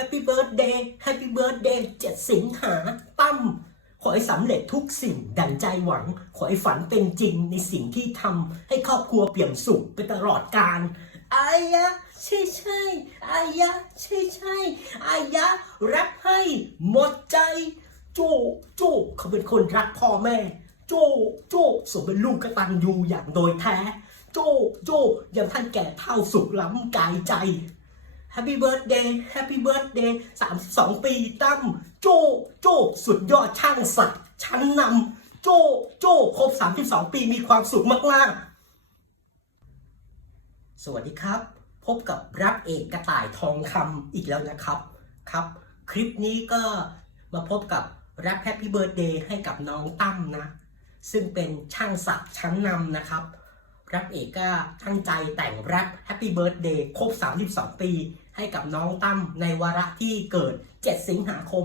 Happy Birthday Happy Birthday 7 สิงหาตั้มขอให้สำเร็จทุกสิ่งดังใจหวัง ขอให้ฝันเป็นจริงในสิ่งที่ทำให้ครอบครัวเปี่ยมสุขไปตลอดกาลอายะ ใช่ใช่อายะ ใช่ใช่อายะ รักให้หมดใจ โจโจเขาเป็นคนรักพ่อแม่ โจโจสมเป็นลูกกตัญญูอย่างโดยแท้ โจโจยังท่านแก่เท่าสุขล้ำกายใจ Happy Birthday Happy Birthday 32ปีตั้มโจโจสุดยอดช่างสักดิ์ชั้นนำโจโจครบ32ปีมีความสุขมากๆ สวัสดีครับ พบกับรับเอกกระต่ายทองคำอีกแล้วนะครับครับ คลิปนี้ก็มาพบกับรับแฮปปี้เบิร์ดเดย์ให้กับน้องตั้มนะ ซึ่งเป็นช่างสักดิ์ชั้นนำนะครับ รับเอกก็ตั้งใจแต่งแรปแฮปปี้เบิร์ดเดย์ครบ 32 ปี ให้กับน้องตั้มในวาระที่เกิด 7 สิงหาคม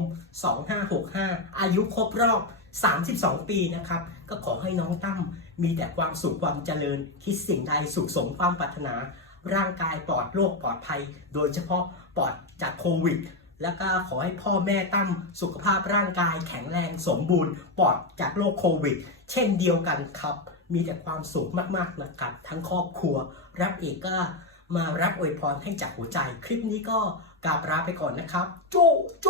2565 อายุครบรอบ 32 ปีนะครับ ก็ขอให้น้องตั้มมีแต่ความสุขความเจริญ คิดสิ่งใดสุขสมความปรารถนา ร่างกายปลอดโรคปลอดภัย โดยเฉพาะปลอดจากโควิดแล้วก็ขอให้พ่อแม่ตั้มสุขภาพร่างกายแข็งแรงสมบูรณ์ปลอดจากโรคโควิด เช่นเดียวกันครับ มีแต่ความสุขมากๆนะครับ ทั้งครอบครัว รับเอกก็มารับอวยพรให้จากหัวใจ คลิปนี้ก็กราบลาไปก่อนนะครับ โจโจ